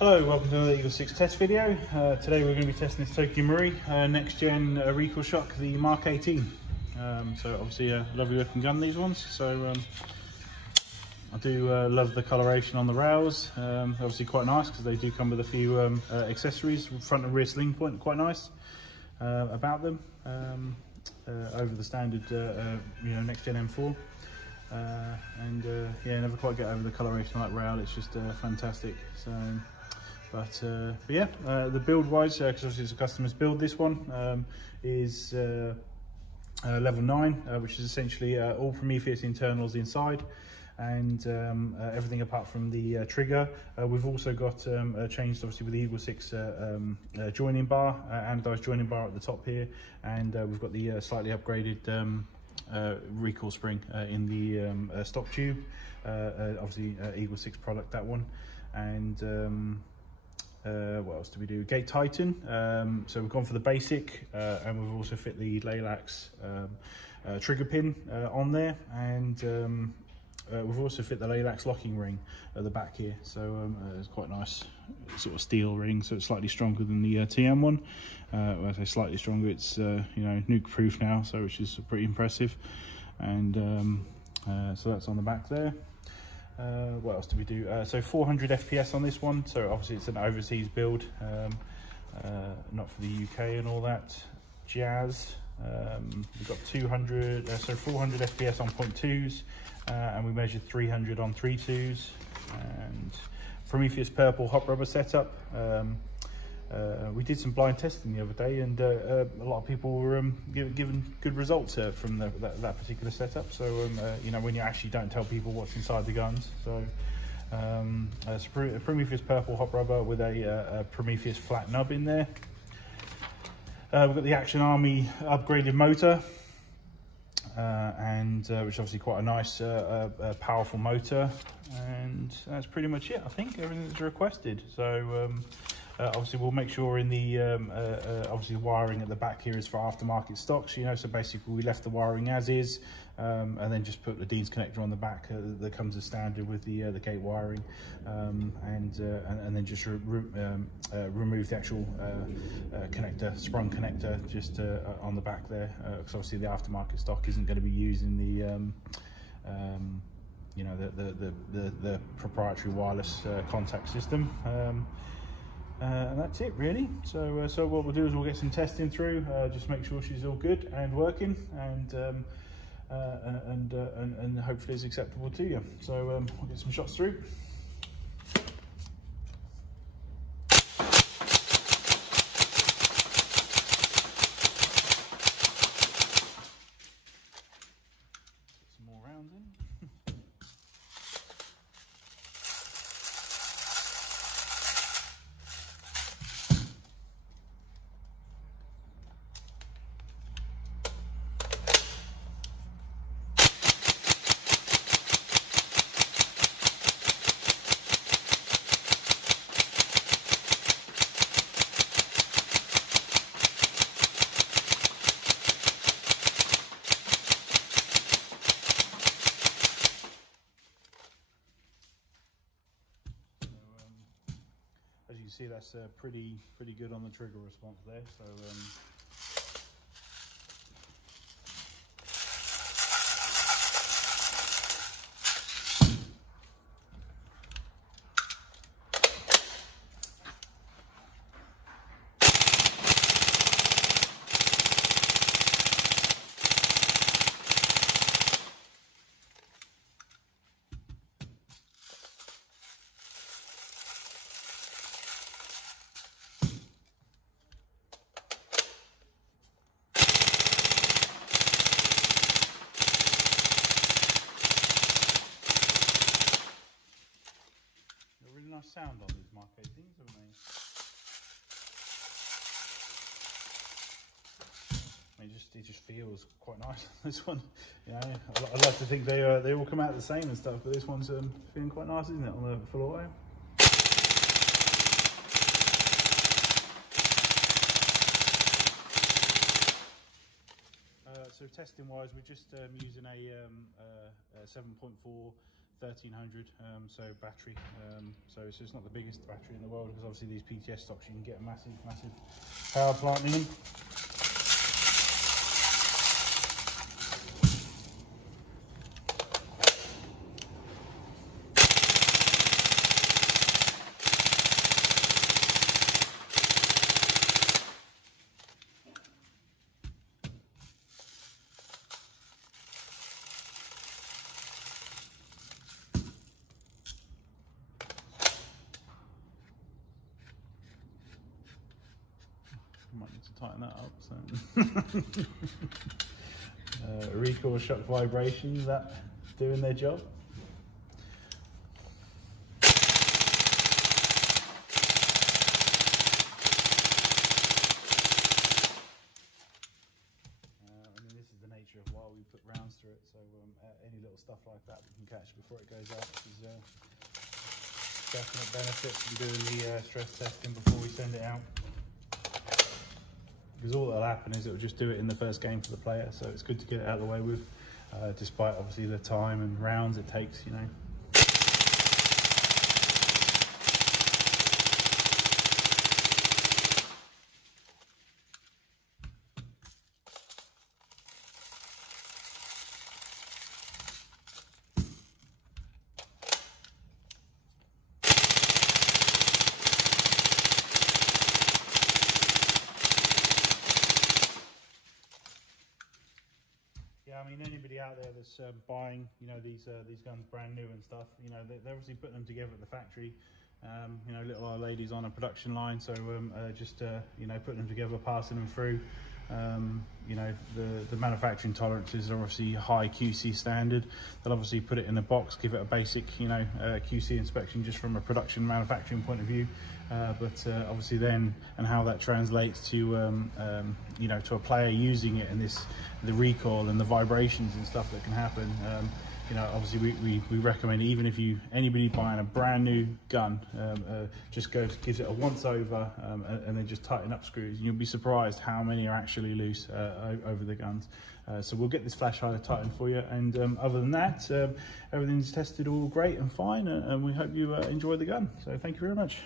Hello, welcome to another EagleSix test video. Today we're going to be testing this Tokyo Marui next gen recoil shock, the Mark 18. So obviously a lovely looking gun, these ones. So I do love the coloration on the rails. Obviously quite nice because they do come with a few accessories, front and rear sling point, quite nice about them. Over the standard next gen M4. Yeah, never quite get over the coloration on that rail. It's just fantastic. So but yeah, the build wise, because obviously it's a customer's build, this one is level 9, which is essentially all Prometheus internals inside, and everything apart from the trigger. We've also got changed obviously with the EagleSix joining bar, anodized joining bar at the top here, and we've got the slightly upgraded recoil spring in the stock tube, obviously EagleSix product, that one. And what else do we do? Gate Titan, so we've gone for the basic, and we've also fit the laylax trigger pin on there, and we've also fit the laylax locking ring at the back here. So it's quite nice sort of steel ring, so it's slightly stronger than the TM one. When I say slightly stronger, it's nuke proof now, so which is pretty impressive. And so that's on the back there. What else do we do? So 400 FPS on this one, so obviously it's an overseas build, not for the UK and all that jazz. We've got 400 FPS on 0.2s, and we measured 300 on 3.2s, and Prometheus purple hot rubber setup. We did some blind testing the other day, and a lot of people were given good results from that particular setup. So when you actually don't tell people what's inside the guns. So it's a Prometheus purple hot rubber with a Prometheus flat nub in there. We've got the Action Army upgraded motor, and which is obviously quite a nice powerful motor, and that's pretty much it. I think everything that's requested. So obviously we'll make sure in the obviously wiring at the back here is for aftermarket stocks, so basically we left the wiring as is, and then just put the Dean's connector on the back that comes as standard with the gate wiring, and then just remove the actual connector, sprung connector, just on the back there, because obviously the aftermarket stock isn't going to be using the proprietary wireless contact system. And that's it really. So what we'll do is we'll get some testing through, just make sure she's all good and working, and hopefully it's acceptable to you. So we'll get some shots through. Put some more rounds in. As you can see, that's pretty good on the trigger response there. So nice sound on these Mark 18s, haven't they? It just feels quite nice. This one, I'd like to think they all come out the same and stuff, but this one's feeling quite nice, isn't it, on the full auto? So testing wise, we're just using a 7.4 1300 so battery, so it's just not the biggest battery in the world, because obviously these PTS stocks you can get a massive power plant in them. Might need to tighten that up. So recoil shock vibrations, that doing their job. I mean, this is the nature of why we put rounds through it, so any little stuff like that we can catch before it goes out is definite benefit from doing the stress testing before we send it out. Because all that'll happen is it'll just do it in the first game for the player, so it's good to get it out of the way with, despite obviously the time and rounds it takes, you know. Yeah, I mean, anybody out there that's buying, you know, these guns brand new and stuff, you know, they're obviously putting them together at the factory. You know, little old ladies on a production line, so just you know, putting them together, passing them through. You know, the manufacturing tolerances are obviously high QC standard. They'll obviously put it in a box, give it a basic, you know, QC inspection just from a production manufacturing point of view. But obviously then, and how that translates to you know, to a player using it, and the recoil and the vibrations and stuff that can happen. You know, obviously we recommend, even if anybody buying a brand new gun, just gives it a once over, and then just tighten up screws, and you'll be surprised how many are actually loose over the guns. So we'll get this flash hider tightened for you, and other than that, everything's tested all great and fine, and we hope you enjoy the gun. So thank you very much.